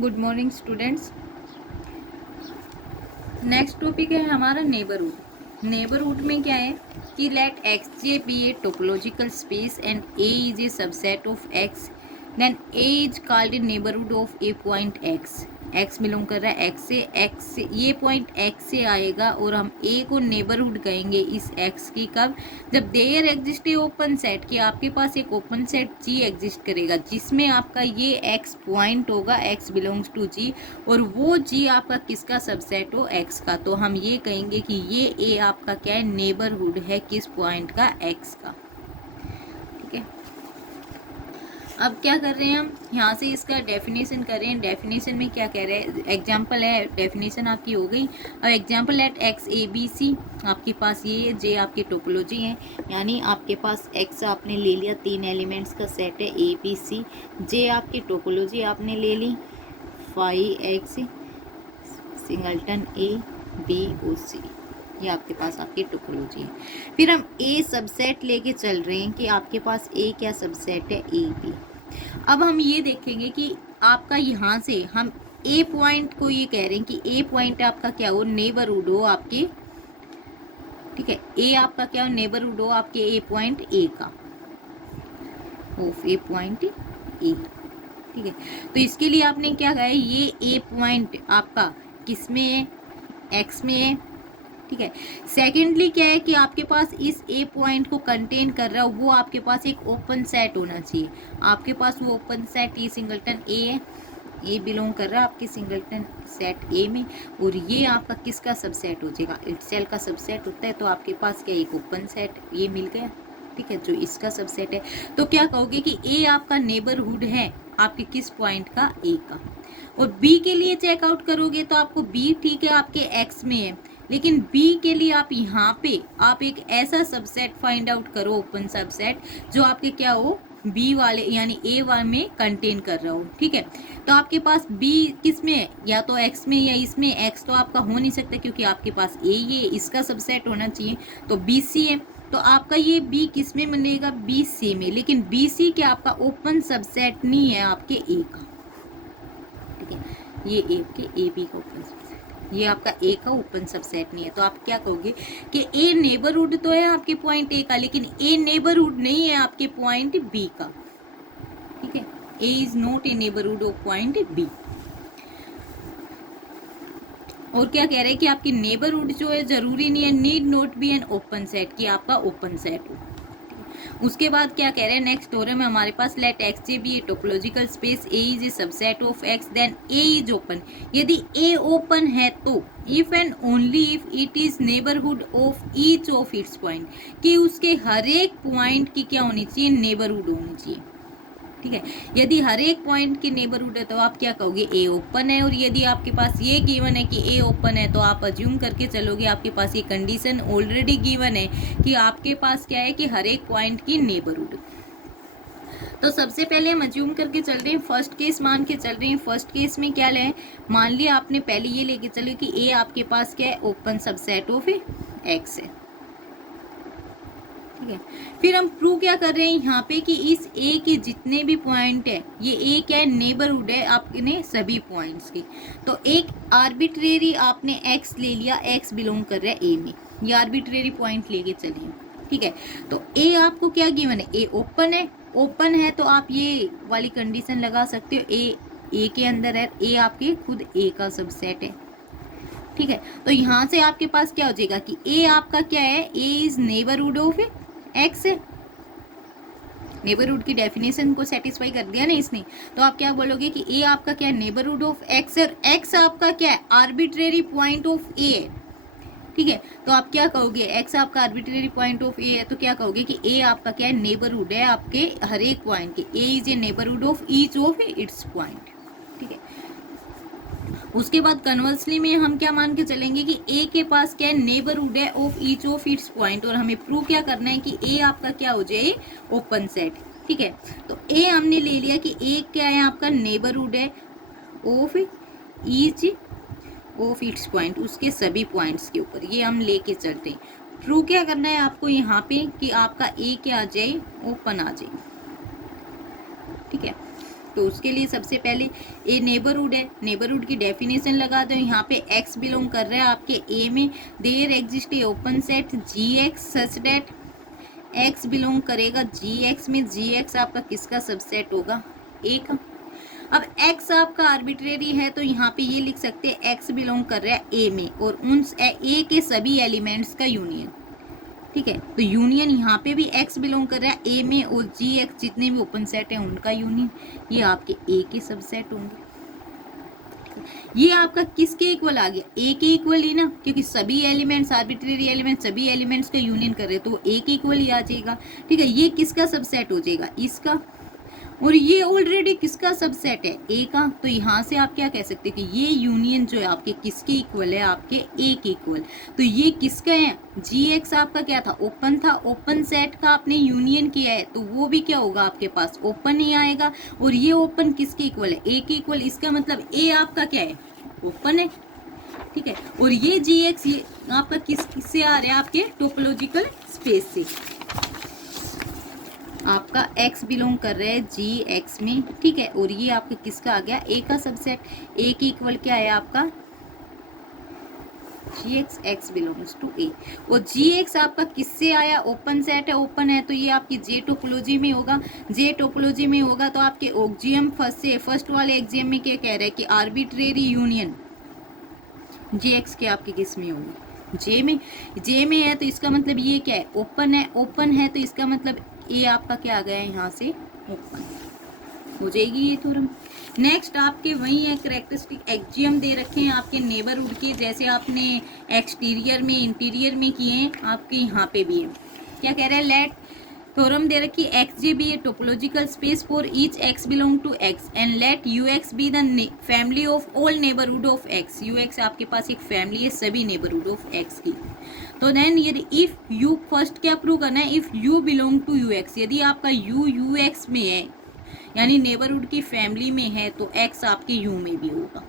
Good morning students. Next topic है हमारा neighbourhood. Neighbourhood में क्या है कि let X J be a topological space and A is a subset of X, then A is called a neighbourhood of a point x. X belong कर रहा है x से ये पॉइंट एक्स से आएगा और हम ए को नेबरहुड कहेंगे इस एक्स की। कब? जब there exist a open set, कि आपके पास एक ओपन सेट जी एग्जिस्ट करेगा जिसमें आपका ये एक्स पॉइंट होगा, एक्स बिलोंग्स टू जी, और वो जी आपका किसका सबसेट हो, एक्स का। तो हम ये कहेंगे कि ये ए आपका क्या है, नेबरहुड है किस पॉइंट का, एक्स का। ठीक है, अब क्या कर रहे हैं हम यहाँ से इसका डेफिनेशन कर रहे हैं। डेफिनेशन में क्या कह रहे हैं, एग्जाम्पल है, डेफिनेशन आपकी हो गई। अब example at X A B C, आपके पास ये जे आपकी टोपोलॉजी है, यानी आपके पास एक्स आपने ले लिया, 3 एलिमेंट्स का सेट है ए बी सी। जे आपकी टोपोलॉजी आपने ले ली 5x singleton A B O सी, ये आपके पास आपकी टोपोलॉजी है। फिर हम ए सबसेट लेके चल रहे हैं कि आपके पास ए क्या सबसेट है, ए बी। अब हम ये देखेंगे कि आपका यहाँ से हम ए पॉइंट को ये कह रहे हैं कि ए पॉइंट आपका क्या हो, नेबरहुड हो आपके। ठीक है, ए आपका क्या हो, नेबरहुड हो आपके ए पॉइंट ए का, ऑफ ए पॉइंट ए। ठीक है, तो इसके लिए आपने क्या कहा है, ये ए पॉइंट आपका किस में है, एक्स में है। ठीक है, सेकेंडली क्या है कि आपके पास इस ए पॉइंट को कंटेन कर रहा है वो आपके पास एक ओपन सेट होना चाहिए। आपके पास वो ओपन सेट ये सिंगलटन ए है, ए बिलोंग कर रहा है आपके सिंगलटन सेट ए में, और ये आपका किसका सबसेट हो जाएगा, इटसेल्फ का सबसेट होता है। तो आपके पास क्या एक ओपन सेट ये मिल गया। ठीक है, जो इसका सबसेट है। तो क्या कहोगे कि ए आपका नेबरहुड है आपके किस पॉइंट का, ए का। और बी के लिए चेकआउट करोगे तो आपको बी ठीक है आपके एक्स में है, लेकिन बी के लिए आप यहाँ पे आप एक ऐसा सबसेट फाइंड आउट करो, ओपन सबसेट, जो आपके क्या हो, बी वाले यानी ए वाले में कंटेन कर रहा हो। ठीक है, तो आपके पास बी किस में है, या तो एक्स में या इसमें। एक्स तो आपका हो नहीं सकता क्योंकि आपके पास ए ये इसका सबसेट होना चाहिए, तो बी सी है। तो आपका ये बी किस में मिलेगा, बी सी में, लेकिन बी सी क्या आपका ओपन सबसेट नहीं है आपके ए का। ठीक है, ये ए के ए बी का ओपन सबसेट, ये आपका ए का ओपन सबसेट नहीं है। तो आप क्या कहोगे कि ए नेबरहुड तो है आपके पॉइंट ए का, लेकिन ए नेबरहुड नहीं है आपके पॉइंट बी का। ठीक है, A is not a neighbourhood of point B. और क्या कह रहे हैं कि आपकी नेबरहुड जो है जरूरी नहीं है, need not be an open set, कि आपका ओपन सेट हो। उसके बाद क्या कह रहे हैं, नेक्स्ट थ्योरम में हमारे पास let X J be a topological space A is a subset of X, then A is open. यदि ए ओपन है तो if and only if it is neighbourhood of each of its point, कि उसके हर एक point की क्या होनी चाहिए, नेबरहुड होनी चाहिए। ठीक है, यदि हर एक पॉइंट की नेबरहुड है तो आप क्या कहोगे, ए ओपन है। और यदि आपके पास ये गिवन है कि ए ओपन है तो आप अज्यूम करके चलोगे, आपके पास ये कंडीशन ऑलरेडी गिवन है कि आपके पास क्या है कि हर एक पॉइंट की नेबरहुड। तो सबसे पहले हम अज्यूम करके चल रहे हैं, फर्स्ट केस मान के चल रहे हैं। फर्स्ट केस में क्या लें, मान लिया आपने पहले ये लेके चलो कि ए आपके पास क्या है, ओपन सबसेट ऑफ एक्स है। ठीक है, फिर हम प्रूव क्या कर रहे हैं यहाँ पे कि इस ए के जितने भी पॉइंट है, ये ए क्या है, नेबरहुड है आपने सभी पॉइंट्स की। तो एक आर्बिट्रेरी आपने एक्स ले लिया, एक्स बिलोंग कर रहा है ए में, ये आर्बिट्रेरी पॉइंट लेके चलिए। ठीक है, तो ए आपको क्या गिवन है, ए ओपन है। ओपन है तो आप ये वाली कंडीशन लगा सकते हो, ए के अंदर है, ए आपके खुद ए का सबसेट है। ठीक है, तो यहाँ से आपके पास क्या हो जाएगा कि ए आपका क्या है, A is neighbourhood of x है। नेबरहुड की डेफिनेशन को सेटिस्फाई कर दिया ना इसने, तो आप क्या बोलोगे कि ए आपका क्या है, नेबरहुड ऑफ एक्स है, और एक्स आपका क्या है, आर्बिट्रेरी पॉइंट ऑफ ए है। ठीक है, तो आप क्या कहोगे, एक्स आपका आर्बिट्रेरी पॉइंट ऑफ ए है, तो क्या कहोगे कि ए आपका क्या है, नेबरहुड है आपके हर एक पॉइंट के, A is a neighbourhood of each of its point. ठीक है, उसके बाद कन्वर्सली में हम क्या मान के चलेंगे कि ए के पास क्या है, नेबरहुड है of each of its point, और हमें प्रूव क्या करना है कि ए आपका क्या हो जाए, ओपन सेट। ठीक है, तो ए हमने ले लिया कि ए क्या है आपका, नेबरहुड है of each of its point, उसके सभी पॉइंट्स के ऊपर, ये हम लेके चलते हैं। प्रूव क्या करना है आपको यहाँ पे कि आपका ए क्या आ जाए, ओपन आ जाए। ठीक है, तो उसके लिए सबसे पहले ए नेबरहुड है, नेबरहुड की डेफिनेशन लगा दो। यहाँ पे एक्स बिलोंग कर रहा है आपके ए में, there exist a open set G x such that x belong करेगा जी एक्स में। जी एक्स आपका किसका सबसेट होगा? ए का। अब x आपका आर्बिट्रेरी है तो यहाँ पे ये लिख सकते हैं x बिलोंग कर रहा है a में और उन a के सभी एलिमेंट्स का यूनियन। ठीक है, तो यूनियन यहाँ पे भी x बिलोंग कर रहा है a में और gx जितने भी ओपन सेट हैं उनका यूनियन, ये आपके a के सबसेट होंगे। ये आपका किसके इक्वल आ गया? a के इक्वल ही ना, क्योंकि सभी एलिमेंट्स आर्बिट्रेरी एलिमेंट्स सभी एलिमेंट्स का यूनियन कर रहे हैं तो a के इक्वल ही आ जाएगा। ठीक है, ये किसका सबसेट हो जाएगा? इसका। और ये ऑलरेडी किसका सबसेट है? ए का। तो यहाँ से आप क्या कह सकते हैं कि ये यूनियन जो है आपके किसके इक्वल है? आपके ए के इक्वल। तो ये किसका है? जी एक्स आपका क्या था? ओपन था। ओपन सेट का आपने यूनियन किया है तो वो भी क्या होगा आपके पास? ओपन ही आएगा। और ये ओपन किसके इक्वल है? ए के इक्वल। इसका मतलब ए आपका क्या है? ओपन है। ठीक है, और ये जी एक्स ये आपका किससे आ रहा है? आपके टोपोलॉजिकल स्पेस से। आपका x बिलोंग कर रहा है जी एक्स में। ठीक है, और ये आपका किसका आ गया? a का सबसेट। a की इक्वल क्या है आपका? G X, x belongs to a। और जी एक्स आपका किससे आया? ओपन सेट है, ओपन है तो ये आपकी जे टोपोलॉजी में होगा। जे टोपोलॉजी में होगा तो आपके ऑक्जियम फर्स्ट वाले एक्जियम में क्या कह रहा है कि आर्बिट्रेरी यूनियन जी एक्स के आपके किस में होगी? जे में। जे में है तो इसका मतलब ये क्या है? ओपन है। ओपन है तो इसका मतलब ये आपका क्या आ गया है? यहाँ से ओपन हो जाएगी ये थ्योरम। नेक्स्ट आपके वही है कैरेक्टरिस्टिक एक्जियम दे रखे हैं आपके नेबरहुड के, जैसे आपने एक्सटीरियर में इंटीरियर में किए हैं आपके यहाँ पे भी है। क्या कह रहा है? लेट थ्योरम दे रखी X J be a topological space for each x belong to X and let U x be the family of all neighbourhood of x. U x आपके पास एक फैमिली है सभी नेबरहुड ऑफ एक्स की। तो then यदि if U first क्या prove करना है? If U belong to U x, यदि आपका यू यू एक्स में है यानी नेबरहुड की फैमिली में है तो एक्स आपके यू में भी होगा।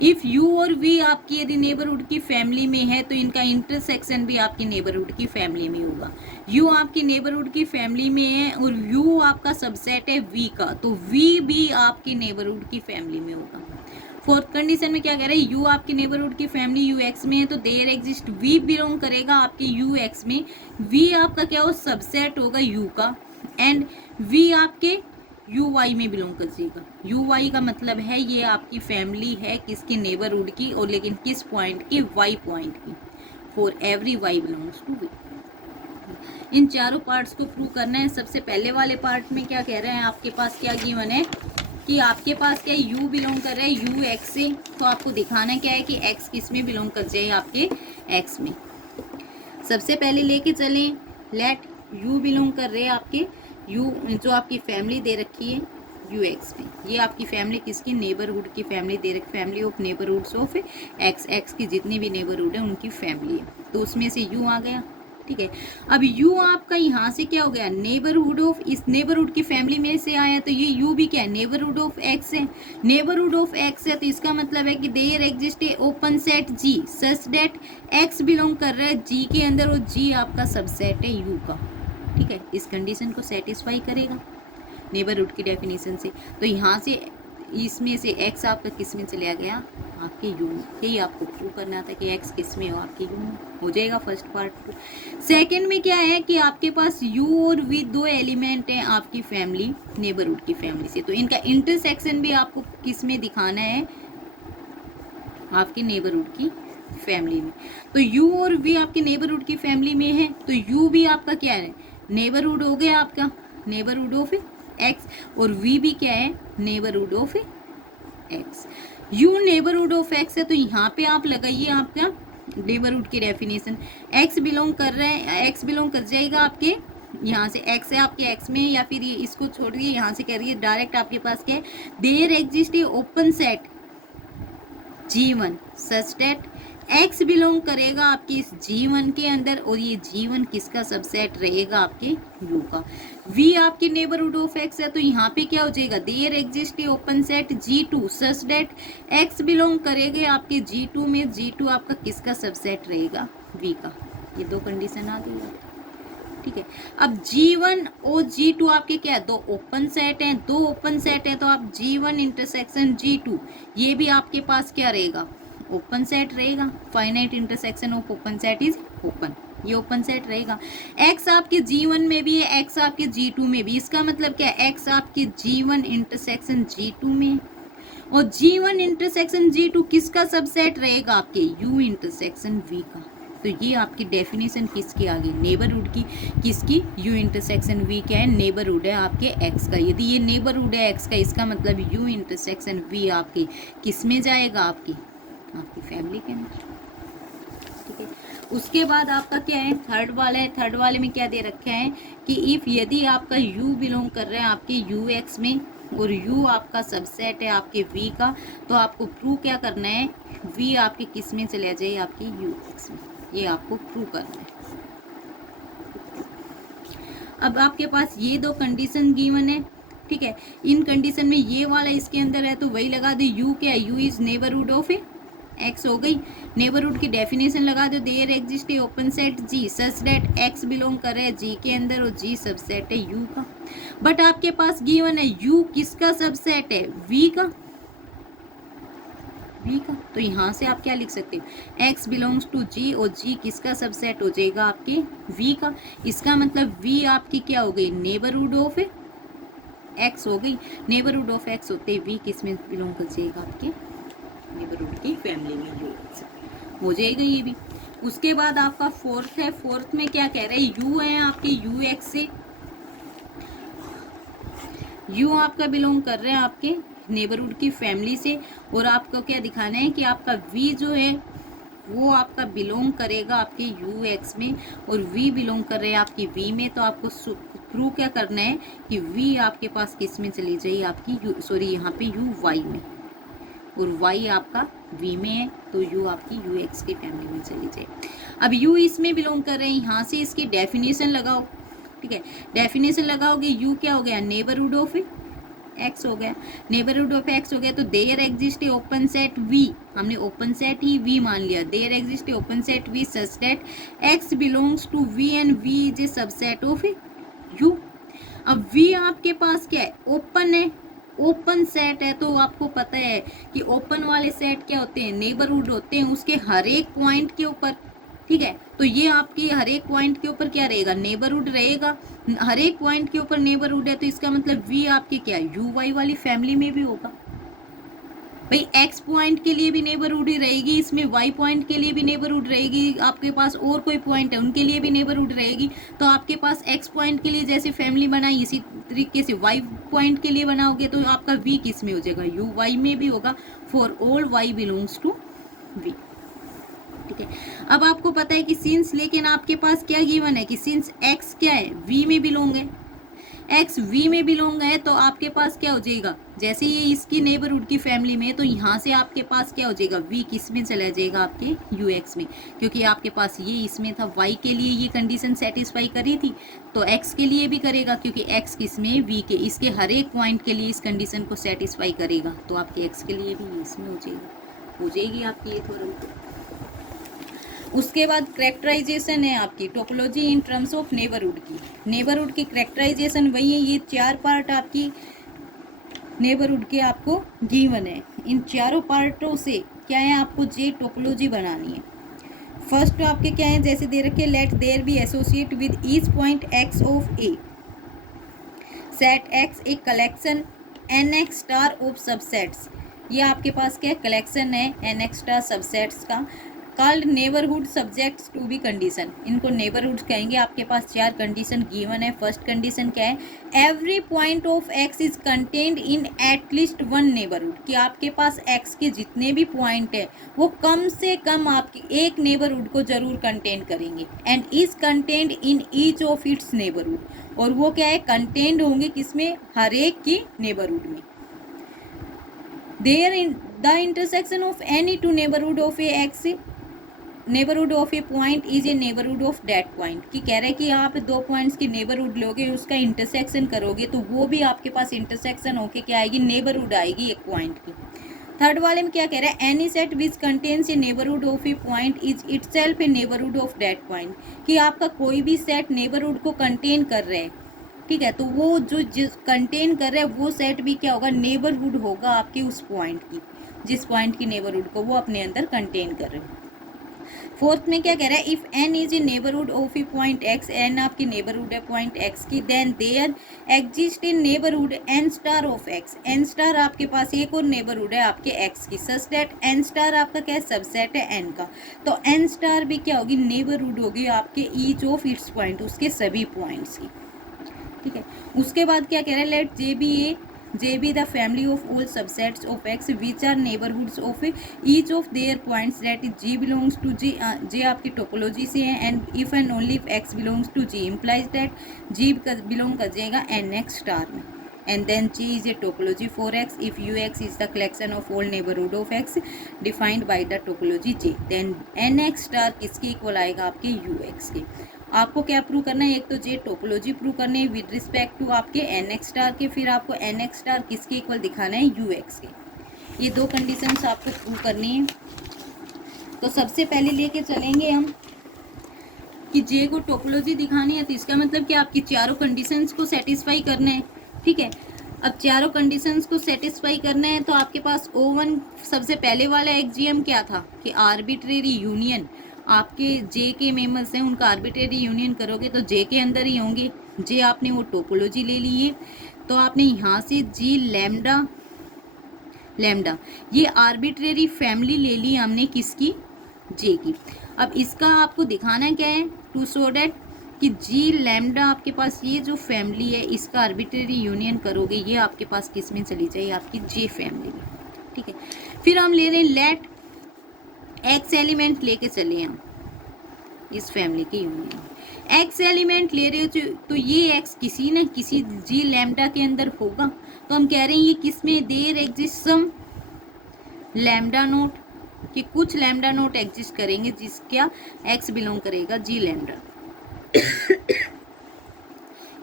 इफ यू और वी आपकी यदि नेबरहुड की फैमिली में है तो इनका इंटरसेक्शन भी आपकी नेबरहुड की फैमिली में होगा। यू आपकी नेबरहुड की फैमिली में है और यू आपका सबसेट है वी का, तो वी भी आपकी नेबरहुड की फैमिली में होगा। फोर्थ कंडीशन में क्या कह रहे हैं? यू आपकी नेबरहुड की फैमिली यू एक्स में है तो देयर एग्जिस्ट वी बिलोंग करेगा आपके यू एक्स में। वी आपका क्या हो? सबसेट होगा यू का। एंड वी आपके यू वाई में बिलोंग कर जाएगा। यू वाई का मतलब है ये आपकी फैमिली है किसकी? नेबरहुड की, और लेकिन किस पॉइंट की? वाई पॉइंट की। For every Y belongs to V. इन चारों पार्ट्स को प्रूव करना है। सबसे पहले वाले पार्ट में क्या कह रहे हैं? आपके पास क्या गिवन है कि आपके पास क्या यू बिलोंग कर रहा है यू एक्स से, तो आपको दिखाना क्या है कि एक्स किस में बिलोंग कर जाए? आपके एक्स में। सबसे पहले लेके चलें लेट यू बिलोंग कर रहे हैं आपके यू, जो आपकी फैमिली दे रखी है यू एक्स में। ये आपकी फैमिली किसकी? नेबरहुड की फैमिली दे रखी, family of neighbourhoods of x. X की जितनी भी नेबरहुड है उनकी फैमिली है, तो उसमें से यू आ गया। ठीक है, अब यू आपका यहाँ से क्या हो गया? नेबरहुड ऑफ, इस नेबरहुड की फैमिली में से आया तो ये यू भी क्या है? नेबरहुड ऑफ एक्स है। नेबरहुड ऑफ एक्स है तो इसका मतलब है कि there exist a open set G such that x belong कर रहा है जी के अंदर और जी आपका सबसेट है यू का। ठीक है, इस कंडीशन को सेटिस्फाई करेगा नेबरहुड की डेफिनेशन से। तो यहाँ से इसमें से x आपका किस में चला गया? आपके यू में। यही आपको प्रूव करना था कि x किस में हो? आपके यू में हो जाएगा फर्स्ट पार्ट। सेकंड में क्या है कि आपके पास u और v दो एलिमेंट हैं आपकी फैमिली नेबरहुड की फैमिली से, तो इनका इंटरसेक्शन भी आपको किस में दिखाना है? आपके नेबरहुड की फैमिली में। तो u और v आपके नेबरहुड की फैमिली में है तो u भी आपका क्या है? नेबरहुड हो गया आपका नेबरहुड ऑफ एक्स, और v भी क्या है? Neighbourhood of x. u neighbourhood of x है तो यहाँ पे आप लगाइए आपका नेबरहुड की डेफिनेशन। x बिलोंग कर रहे हैं, x बिलोंग कर जाएगा आपके यहाँ से, x है आपके x में, या फिर ये इसको छोड़िए यहाँ से कह रही है डायरेक्ट आपके पास क्या है? There exist a open set G1 such that x belong करेगा आपकी इस G1 के अंदर, और ये G1 किसका सबसेट रहेगा? आपके U का। V आपके नेबरहुड ऑफ x है तो यहाँ पे क्या हो जाएगा? There exist a open set G2 such that x belong करेगा आपके G2 में। G2 आपका किसका सबसेट रहेगा? V का। ये दो कंडीशन आ गई। ठीक है। अब G1 और G2 आपके क्या है, दो ओपन सेट हैं, दो ओपन सेट है, तो आप G1 इंटरसेक्शन G2 ये भी आपके पास क्या रहेगा, ओपन सेट रहेगा। Finite intersection of open set is open, ये ओपन सेट रहेगा। X आपके G1 में भी है, X आपके G2 में भी, इसका मतलब क्या है, X आपके G1 इंटरसेक्शन G2 में, और G1 इंटरसेक्शन G2 किसका सबसेट रहेगा, आपके U इंटरसेक्शन V का। तो ये आपकी डेफिनेशन किसकी आ गई, नेबरहुड की। किसकी, U इंटरसेक्शन V क्या है, नेबरहुड है आपके X का। यदि ये नेबरहुड है X का, इसका मतलब U इंटरसेक्शन V आपकी किस में जाएगा, आपकी फैमिली के अंदर। ठीक है। उसके बाद आपका क्या है, थर्ड वाला है। थर्ड वाले में क्या दे रखा है कि इफ यदि आपका U बिलोंग कर रहा है आपके UX में, और U आपका सबसेट है आपके V का, तो आपको प्रूव क्या करना है, V आपके किस में चले जाए, आपकी UX में, ये आपको प्रूव करना है। अब आपके पास ये दो कंडीशन गिवन है, ठीक है। इन कंडीशन में ये वाला इसके अंदर है, तो वही लगा दे, U क्या है, U is neighbourhood of X हो गई। नेबरहुड की डेफिनेशन लगा दो, there exist a open set G such that X belong कर रहा है G के अंदर, और G सबसेट है U का। बट आपके पास गिवन है U किसका सबसेट है, V का, V का। तो यहाँ से आप क्या लिख सकते हैं, X बिलोंग्स टू G, और G किसका सबसेट हो जाएगा, आपके V का। इसका मतलब V आपकी क्या हो गई, नेबरहुड ऑफ X हो गई। नेबरहुड ऑफ X होते V किस में बिलोंग कर जाएगा, आपके नेबरहुड की फैमिली में हो जाएगा ये भी। उसके बाद आपका फोर्थ है। फोर्थ में क्या कह रहे हैं, U है आपके UX से, U आपका बिलोंग कर रहे हैं आपके नेबरहुड की फैमिली से, और आपको क्या दिखाना है कि आपका V जो है वो आपका बिलोंग करेगा आपके UX में, और V बिलोंग कर रहे हैं आपकी V में। तो आपको प्रूव क्या करना है कि V आपके पास किस में चली जाए, आपकी यहाँ पे UY में, और Y आपका V में है, तो U आपकी UX की फैमिली में चली जाए। अब U इसमें बिलोंग कर रहे हैं, यहाँ से इसकी डेफिनेशन लगाओ, ठीक है। डेफिनेशन लगाओगे, U क्या हो गया, नेबरहुड ऑफ X हो गया। नेबरहुड ऑफ X हो गया, तो there exist a open set V, हमने ओपन सेट ही V मान लिया। There exist a open set V such that X belongs to V and V is a subset of U। अब V आपके पास क्या है, ओपन है, ओपन सेट है, तो आपको पता है कि ओपन वाले सेट क्या होते हैं, नेबरहुड होते हैं उसके हर एक पॉइंट के ऊपर, ठीक है। तो ये आपकी हर एक पॉइंट के ऊपर क्या रहेगा, नेबरहुड रहेगा। हर एक पॉइंट के ऊपर नेबरहुड है, तो इसका मतलब V आपके क्या UY वाली फैमिली में भी होगा। भाई X पॉइंट के लिए भी नेबरहुड ही रहेगी, इसमें Y पॉइंट के लिए भी नेबरहुड रहेगी, आपके पास और कोई पॉइंट है उनके लिए भी नेबरहुड रहेगी। तो आपके पास X पॉइंट के लिए जैसे फैमिली बनाई, इसी तरीके से Y पॉइंट के लिए बनाओगे, तो आपका V किस में हो जाएगा, UY में भी होगा। For all Y belongs to V, ठीक है। अब आपको पता है कि सिंस, लेकिन आपके पास क्या गिवन है कि सिंस X क्या है, V में बिलोंग है, X V में बिलोंग है, तो आपके पास क्या हो जाएगा, जैसे ये इसकी नेबरहुड की फैमिली में, तो यहाँ से आपके पास क्या हो जाएगा, V किस में चला जाएगा, आपके UX में, क्योंकि आपके पास ये इसमें था। Y के लिए ये कंडीशन सेटिस्फाई करी थी, तो X के लिए भी करेगा, क्योंकि X किस में, V के, इसके हर एक पॉइंट के लिए इस कंडीशन को सेटिस्फाई करेगा, तो आपके X के लिए भी इसमें हो जाएगी आपकी ये थ्योरम। उसके बाद करेक्टराइजेशन है आपकी topology in terms of neighbourhood की। नेबरहुड की करेक्टराइजेशन वही है, ये चार पार्ट आपकी नेबरहुड के आपको गिवन है। इन चारों पार्टों से क्या है, आपको जे टोपोलॉजी बनानी है। फर्स्ट तो आपके क्या है, जैसे दे रखे, let there be associate with each point X of a set X a collection NX star of subsets. ये आपके पास क्या कलेक्शन है NX स्टार सबसेट्स का, called neighbourhood subjects to be condition. इनको नेबरहुड कहेंगे। आपके पास चार कंडीशन गिवन है। फर्स्ट कंडीशन क्या है, every point of X is contained in at least one neighbourhood, कि आपके पास X के जितने भी पॉइंट है वो कम से कम आपके एक नेबरहुड को जरूर कंटेन करेंगे, and is contained in each of it's neighbourhood, और वो क्या है, कंटेन्ड होंगे किसमें, हर एक की नेबरहुड में। There in the intersection of any two neighbourhood of a X, neighbourhood of a point is a neighbourhood of that point, कि कह रहे हैं कि आप दो पॉइंट्स की नेबरहुड लोगे, उसका इंटरसेक्शन करोगे, तो वो भी आपके पास इंटरसेक्शन होके क्या आएगी, नेबरहुड आएगी एक पॉइंट की। थर्ड वाले में क्या कह रहा है, any set which contains A neighbourhood of a point is itself A neighbourhood of that point, कि आपका कोई भी सेट नेबरहुड को कंटेन कर रहा है, ठीक है, तो वो जो जिस कंटेन कर रहा है वो सेट भी क्या होगा, नेबरहुड होगा आपके उस पॉइंट की, जिस पॉइंट की नेबरहुड को वो अपने अंदर कंटेन कर रहे हैं। फोर्थ में क्या कह रहा है, if N is a neighbourhood of a point x, N आपकी नेबरहुड है पॉइंट एक्स की, then there exist in neighbourhood N star of x, N star आपके पास एक और नेबरहुड है आपके एक्स की, सच दैट एन स्टार आपका क्या है, सबसेट है एन का, तो एन स्टार भी क्या होगी, नेबरहुड होगी आपके ईच ऑफ इट्स पॉइंट, उसके सभी पॉइंट्स की, ठीक है। उसके बाद क्या कह रहा है, let J be the family of all subsets of X which are neighbourhoods of each of their points, that is G belongs to G, J आपकी टोपोलॉजी से है, and if and only if X belongs to G implies that G belong कर जाएगा in X star में, and then G is a topology for X if Ux is the collection of all neighborhood of X defined by the topology J, then NX star किसके equal आएगा, आपके Ux के। आपको क्या prove करना है, एक तो J टोपोलॉजी प्रूव करनी है विद रिस्पेक्ट टू आपके NX स्टार के, फिर आपको NX स्टार किसके इक्वल दिखाना है, Ux के। ये दो कंडीशंस आपको प्रूव करनी है। तो सबसे पहले लेके चलेंगे हम कि J को टोपोलॉजी दिखानी है, तो इसका मतलब कि आपकी चारों कंडीशंस को सेटिस्फाई करना है, ठीक है। अब चारों कंडीशंस को सेटिस्फाई करना है तो आपके पास O1 सबसे पहले वाला एक्जियम क्या था कि आर्बिट्रेरी यूनियन, आपके जे के मेंबर्स हैं उनका आर्बिट्रेरी यूनियन करोगे तो जे के अंदर ही होंगे, जे आपने वो टोपोलॉजी ले ली है, तो आपने यहाँ से जी लैम्डा लैम्डा ये आर्बिट्रेरी फैमिली ले ली हमने किसकी, जे की। अब इसका आपको दिखाना क्या है, टू शो डेट कि जी लैम्डा आपके पास ये जो फैमिली है इसका आर्बिट्रेरी यूनियन करोगे ये आपके पास किस में चली जाए, आपकी जे फैमिली में, ठीक है। फिर हम ले रहे हैं लेट एक्स एलिमेंट लेके चले हम इस फैमिली के यूनियन, एक्स एलिमेंट ले रहे हो तो ये एक्स किसी न किसी जी लैम्डा के अंदर होगा, तो हम कह रहे हैं ये किस में, there exist some lambda naught, कि कुछ लैम्डा नोट एग्जिस्ट करेंगे जिसका एक्स बिलोंग करेगा जी लैम्डा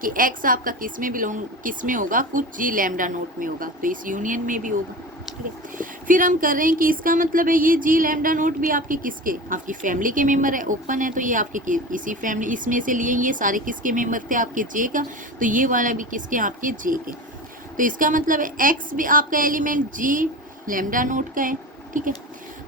कि एक्स आपका किस में होगा, कुछ जी लैम्डा नोट में होगा, तो इस यूनियन में भी होगा, ठीक है। फिर हम कर रहे हैं कि इसका मतलब है ये जी लैम्डा नोट भी आपके किसके, आपकी फैमिली के मेंबर है, ओपन है तो ये आपके इसी फैमिली इसमें से लिए, ये सारे किसके मेंबर थे, आपके जे का, तो ये वाला भी किसके, आपके जे के, तो इसका मतलब है एक्स भी आपका एलिमेंट जी लैम्डा नोट का है, ठीक है।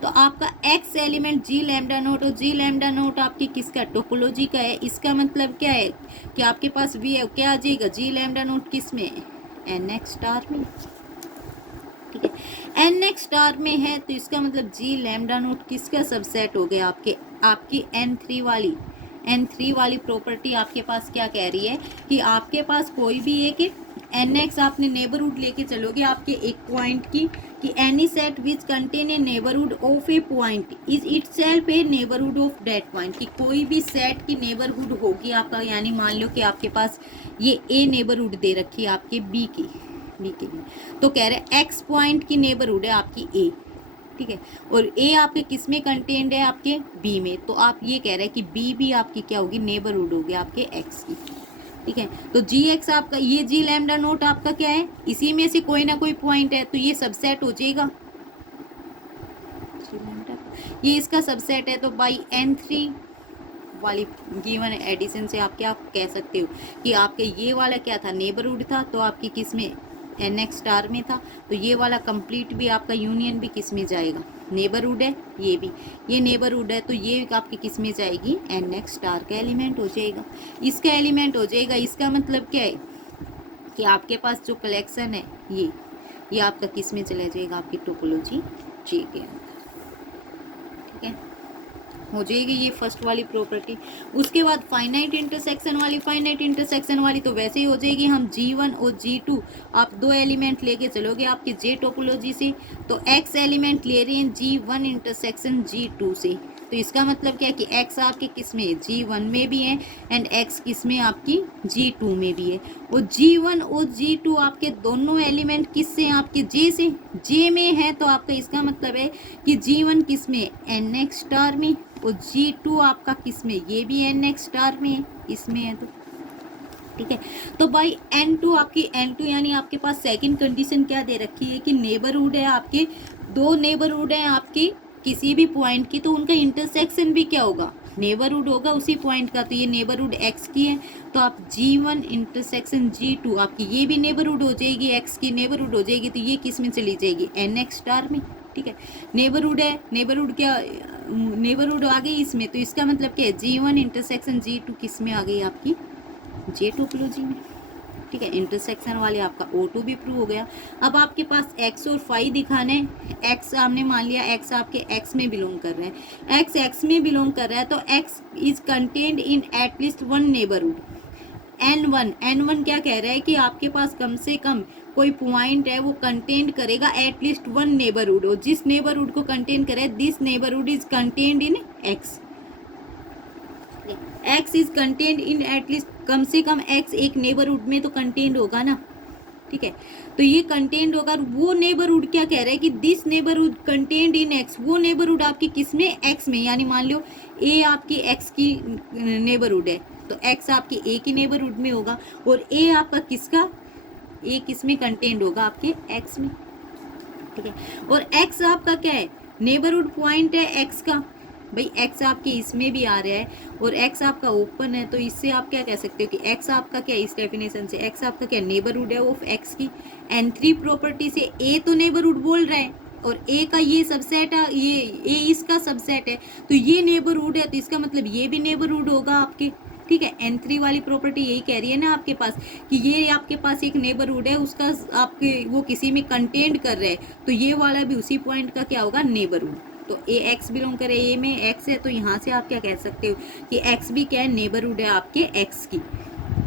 तो आपका x element G lambda note और जी लैम्डा नोट आपकी किसका, टोपोलॉजी का है, इसका मतलब क्या है कि आपके पास भी है क्या आ जाएगा, जी लैम्डा नोट किस में, एन एक्स स्टार में, ठीक है। एन एक्स स्टार में है तो इसका मतलब जी लैम्डा नोट किसका सबसेट हो गया, आपकी N3 वाली प्रॉपर्टी आपके पास क्या कह रही है कि आपके पास कोई भी एक एन एक्स आपने नेबरहुड लेके चलोगे आपके एक पॉइंट की, कि any set which contain a neighbourhood of a point is itself A neighbourhood of that point, कि कोई भी सेट की नेबरहुड होगी आपका, यानी मान लो कि आपके पास ये ए नेबरहुड दे रखी है आपके बी के लिए, तो कह रहे एक्स पॉइंट की नेबरहुड है आपकी ए, ठीक है, और ए आपके किस में कंटेन्ड है, आपके बी में, तो आप ये कह रहे हैं कि बी भी आपकी क्या होगी, नेबरहुड होगी आपके एक्स की, ठीक है। तो जी एक्स आपका ये जी लैम्डा नोट आपका क्या है, इसी में से कोई ना कोई पॉइंट है तो ये सबसेट हो जाएगा, ये इसका सबसेट है, तो बाई N3 वाली गिवन एडिशन से आप क्या कह सकते हो कि आपके ये वाला क्या था, नेबरहुड था, तो आपकी किस में, एन एक्स स्टार में था, तो ये वाला कंप्लीट भी आपका यूनियन भी किस में जाएगा, नेबरहुड है, ये भी ये नेबरहुड है, तो ये आपकी किस में जाएगी, एन एक्स स्टार का एलिमेंट हो जाएगा, इसका एलिमेंट हो जाएगा। इसका मतलब क्या है कि आपके पास जो कलेक्शन है ये आपका किस में चला जाएगा, आपकी टोपोलॉजी जे के अंदर, ठीक है, हो जाएगी ये फर्स्ट वाली प्रॉपर्टी। उसके बाद फाइनाइट इंटरसेक्शन वाली तो वैसे ही हो जाएगी, हम G1 और G2 आप दो एलिमेंट लेके चलोगे आपके जे टोपोलॉजी से, तो X एलिमेंट ले रहे हैं G1 इंटरसेक्शन G2 से, तो इसका मतलब क्या है कि X आपके किस में G1 में भी है एंड X किस में आपकी G2 में भी है, और G1 और G2 आपके दोनों एलिमेंट किस से, आपके J से, J में है, तो आपका इसका मतलब है कि G1 किस में, NX स्टार में, और G2 आपका किस में, ये भी NX स्टार में है, इसमें है, तो ठीक है। तो बाई N2 आपकी N2 यानी आपके पास सेकंड कंडीशन क्या दे रखी है कि नेबरहुड है आपके दो नेबरहुड हैं आपकी किसी भी पॉइंट की, तो उनका इंटरसेक्शन भी क्या होगा, नेबरहुड होगा उसी पॉइंट का। तो ये नेबरहुड एक्स की है, तो आप G1 इंटरसेक्शन G2 आपकी ये भी नेबरहुड हो जाएगी, एक्स की नेबरहुड हो जाएगी, तो ये किस में चली जाएगी, NX स्टार में। ठीक है, नेबरहुड है, नेबरहुड क्या, नेबरहुड आ गई इसमें, तो इसका मतलब क्या है, G1 इंटरसेक्शन G2 किस में आ गई आपकी, J टोपोलॉजी में। ठीक है, इंटरसेक्शन वाले आपका O2 भी प्रूव हो गया। अब आपके पास x और फाई दिखाने, x हमने मान लिया x आपके x में बिलोंग कर रहे हैं, x में बिलोंग कर रहा है, तो x is contained in at least one neighbourhood. N1 क्या कह रहा है कि आपके पास कम से कम कोई पॉइंट है वो कंटेंट करेगा एटलीस्ट वन नेबरहुड, और जिस नेबरहुड को कंटेन करे this neighbourhood is contained in x। x is contained in at least, कम से कम x एक नेबरहुड में तो कंटेन्ड होगा ना। ठीक है, तो ये कंटेन्ड होगा, वो नेबरहुड क्या कह रहा है कि this neighbourhood contained in x, वो नेबरहुड आपकी किस में, x में। यानी मान लो a आपकी x की नेबरहुड है, तो x आपकी a की नेबरहुड में होगा, और a आपका किसका, a किस में कंटेन्ड होगा, आपके x में। ठीक है, और x आपका क्या है, नेबरहुड पॉइंट है x का, भाई x आपके इसमें भी आ रहा है, और x आपका ओपन है, तो इससे आप क्या कह सकते हो कि x आपका क्या, इस डेफिनेशन से x आपका क्या, नेबरहुड है ऑफ x की। N3 प्रॉपर्टी से a तो नेबरहुड बोल रहा है, और a का ये सबसेट है, ये a इसका सबसेट है, तो ये नेबरहुड है, तो इसका मतलब ये भी नेबरहुड होगा आपके। ठीक है, N3 वाली प्रॉपर्टी यही कह रही है ना आपके पास कि ये आपके पास एक नेबरहुड है, उसका आपके वो किसी में कंटेंट कर रहा है, तो ये वाला भी उसी पॉइंट का क्या होगा, नेबरहुड। तो ए एक्स बिलोंग करे, ए में एक्स है, तो यहाँ से आप क्या कह सकते हो कि एक्स भी क्या है, नेबरहुड है आपके एक्स की।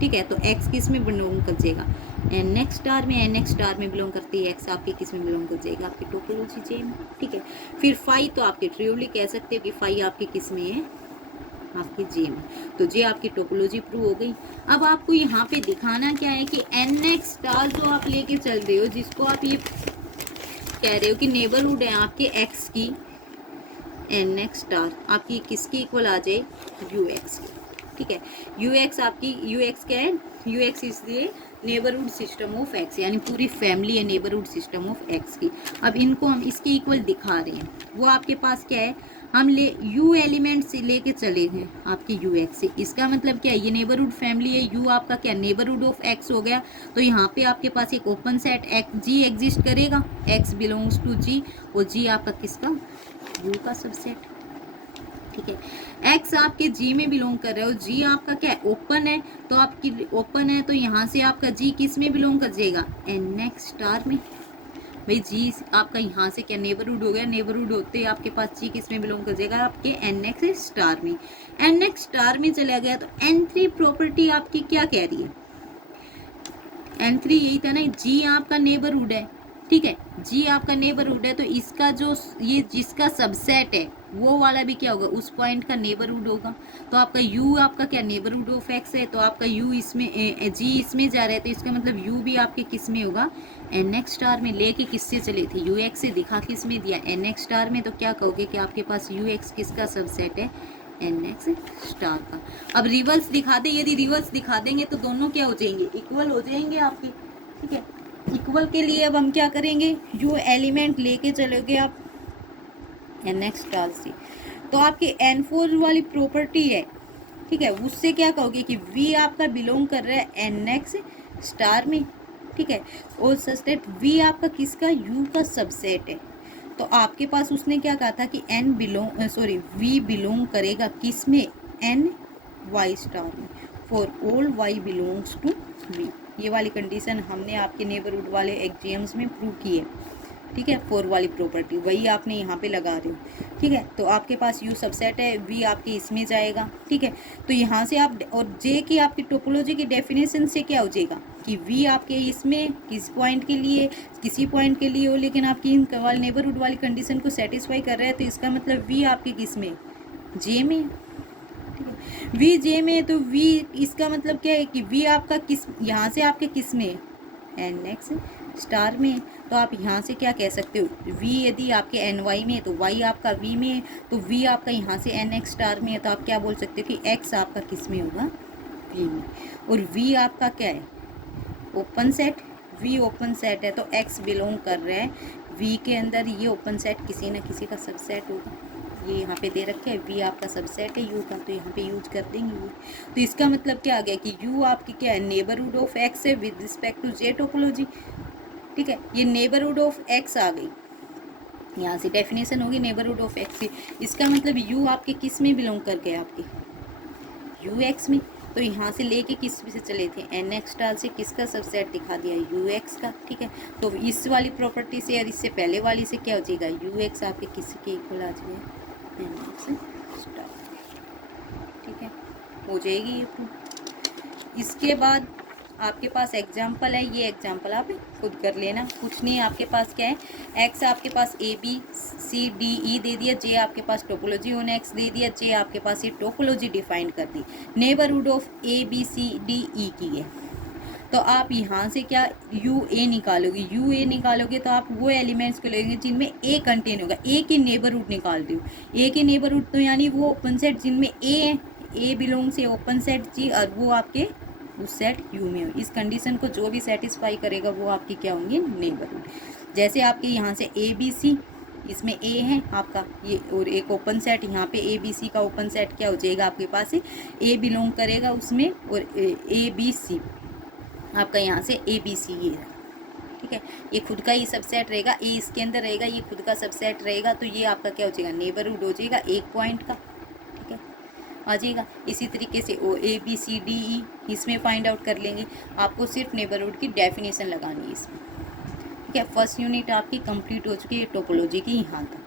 ठीक है, तो एक्स किस में बिलोंग कर जाएगा, NX स्टार में। NX स्टार में बिलोंग करती है एक्स आपकी किस में बिलोंग कर जाएगा, आपकी टोपोलॉजी जे में। ठीक है, फिर फाई तो आपके ट्रिवली कह सकते हो कि फाई आपकी किस में है, आपकी जे में। तो जे आपकी टोपोलॉजी प्रूव हो गई। अब आपको यहाँ पे दिखाना क्या है कि NX स्टार जो आप लेके चल रहे हो, जिसको आप ये कह रहे हो कि नेबरहुड है आपके एक्स की, NX स्टार आपकी किसकी इक्वल आ जाए, UX की। ठीक है, UX आपकी, UX क्या है, UX is the neighbourhood system of X, यानी पूरी फैमिली है नेबरहुड सिस्टम ऑफ X की। अब इनको हम इसकी इक्वल दिखा रहे हैं, वो आपके पास क्या है, हम ले U एलिमेंट से लेके चले हैं आपके UX से। इसका मतलब क्या है, ये नेबरहुड फैमिली है, U आपका क्या, नेबरहुड ऑफ X हो गया, तो यहाँ पे आपके पास एक ओपन सेट G एग्जिस्ट करेगा, X बिलोंग्स टू G, और G आपका किसका, U का सबसेट। ठीक है, X आपके G में बिलोंग कर रहे हो, G आपका क्या है, ओपन है, तो आपकी ओपन है, तो यहाँ से आपका G किस में बिलोंग कर जाएगा, NX स्टार में। भाई G आपका यहाँ से क्या, नेबरहुड हो गया, नेबरहुड होते ही आपके पास G किस में बिलोंग कर जाएगा, आपके NX स्टार में। NX स्टार में चला गया, तो N3 प्रॉपर्टी आपकी क्या कह रही है, N3 यही था ना, G आपका नेबरहुड है। ठीक है, G आपका नेबरहुड है, तो इसका जो ये जिसका सबसेट है वो वाला भी क्या होगा, उस पॉइंट का नेबरहुड होगा। तो आपका U आपका क्या, नेबरहुड ऑफ X है, तो आपका U इसमें G इसमें जा रहा है, तो इसका मतलब U भी आपके किस में होगा, NX स्टार में। लेके किससे चले थे, UX से, दिखा किस में दिया, NX स्टार में। तो क्या कहोगे कि आपके पास UX किसका सबसेट है, NX स्टार का। अब रिवर्स दिखा दे, यदि रिवर्स दिखा देंगे तो दोनों क्या हो जाएंगे, इक्वल हो जाएंगे आपके। ठीक है, इक्वल के लिए अब हम क्या करेंगे, जो एलिमेंट लेके चलोगे आप NX स्टार से, तो आपकी N4 वाली प्रॉपर्टी है। ठीक है, उससे क्या कहोगे कि V आपका बिलोंग कर रहा है NX स्टार में। ठीक है, और सच दैट V आपका किसका, U का सबसेट है। तो आपके पास उसने क्या कहा था कि V बिलोंग करेगा किस में, NY स्टार में, for all Y belongs to V। ये वाली कंडीशन हमने आपके नेबरहुड वाले एग्जाम्स में प्रूव की है। ठीक है, 4 वाली प्रॉपर्टी वही आपने यहाँ पे लगा रहे हो। ठीक है, तो आपके पास U सबसेट है, V आपके इसमें जाएगा। ठीक है, तो यहाँ से आप, और J की आपकी टोपोलॉजी की डेफिनेशन से क्या हो जाएगा कि V आपके इसमें किस पॉइंट के लिए, किसी पॉइंट के लिए हो, लेकिन आपकी इन वाली नेबरहुड वाली कंडीशन को सेटिस्फाई कर रहा है, तो इसका मतलब V आपके किस में, J में। ठीक है, V J में, तो V इसका मतलब क्या है कि V आपका किस, यहाँ से आपके किस में, NX स्टार में। तो आप यहाँ से क्या कह सकते हो, V यदि आपके NY में, तो Y आपका V में, तो V आपका यहाँ से NX स्टार में है, तो आप क्या बोल सकते हो कि X आपका किस में होगा, V में। और V आपका क्या है, open set, V open set है, तो X बिलोंग कर रहा है वी के अंदर ये ओपन सेट किसी न किसी का सबसेट होगा, ये यहाँ पे दे रखे हैं, वी आपका सबसेट है यू का, तो यहाँ पे यूज कर देंगे ये। तो इसका मतलब क्या आ गया कि यू आपकी क्या है, नेबरहुड ऑफ एक्स है with respect to J topology. ठीक है, ये नेबरहुड ऑफ एक्स आ गई, यहाँ से डेफिनेशन होगी नेबरहुड ऑफ एक्स की। इसका मतलब यू आपके किस में बिलोंग कर गए, आपके यू एक्स में। तो यहाँ से लेके किस से चले थे, एन एक्स स्टार से किसका सबसेट दिखा दिया, यू एक्स का। ठीक है, तो इस वाली प्रॉपर्टी से और इससे पहले वाली से क्या हो जाएगा, यू एक्स आपके किसके इक्वल आ जाएगा, एन एक्स स्टार। ठीक है, हो जाएगी ये प्रूफ। इसके बाद आपके पास एग्जाम्पल है, ये एग्जाम्पल आप खुद कर लेना, कुछ नहीं। आपके पास क्या है, एक्स आपके पास ए बी सी डी ई दे दिया, जे आपके पास टोपोलॉजी ऑन एक्स दे दिया, जे आपके पास ये टोपोलॉजी डिफाइन कर दी, neighbourhood of A B C D E की है। तो आप यहाँ से क्या यू ए निकालोगे, यू ए निकालोगे तो आप वो एलिमेंट्स को लेंगे जिनमें ए कंटेन होगा, ए की नेबरहुड निकालते हो, ए की नेबरहुड तो यानी वो ओपन सेट जिनमें ए है, ए बिलोंग से ओपन सेट जी, और वो आपके उस सेट यू में हो। इस कंडीशन को जो भी सेटिस्फाई करेगा वो आपकी क्या होंगी, नेबरहुड। जैसे आपके यहाँ से ए बी सी, इसमें ए है आपका ये, और एक ओपन सेट यहाँ पे ए बी सी का ओपन सेट क्या हो जाएगा आपके पास, ए बिलोंग करेगा उसमें, और ए बी सी आपका यहाँ से ए बी सी ये। ठीक है, ये खुद का ही सबसेट रहेगा, ए इसके अंदर रहेगा, ये खुद का सबसेट रहेगा, तो ये आपका क्या हो जाएगा, नेबरहुड हो जाएगा एक पॉइंट का। ठीक है, आ जाएगा। इसी तरीके से ओ ए बी सी डी ई इसमें फाइंड आउट कर लेंगे, आपको सिर्फ नेबरहुड की डेफिनेशन लगानी है इसमें। ठीक है, फर्स्ट यूनिट आपकी कंप्लीट हो चुकी है टोपोलॉजी की यहाँ तक।